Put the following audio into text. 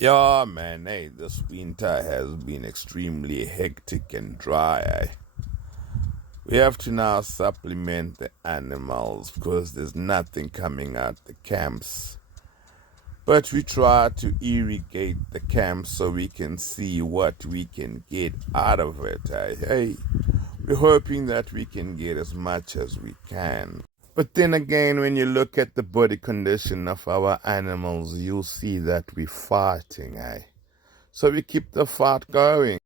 Yeah, man, hey, this winter has been extremely hectic and dry. We have to now supplement the animals because there's nothing coming out the camps. But we try to irrigate the camps so we can see what we can get out of it. Hey, we're hoping that we can get as much as we can. But then again, when you look at the body condition of our animals, you'll see that we're fighting. So we keep the fight going.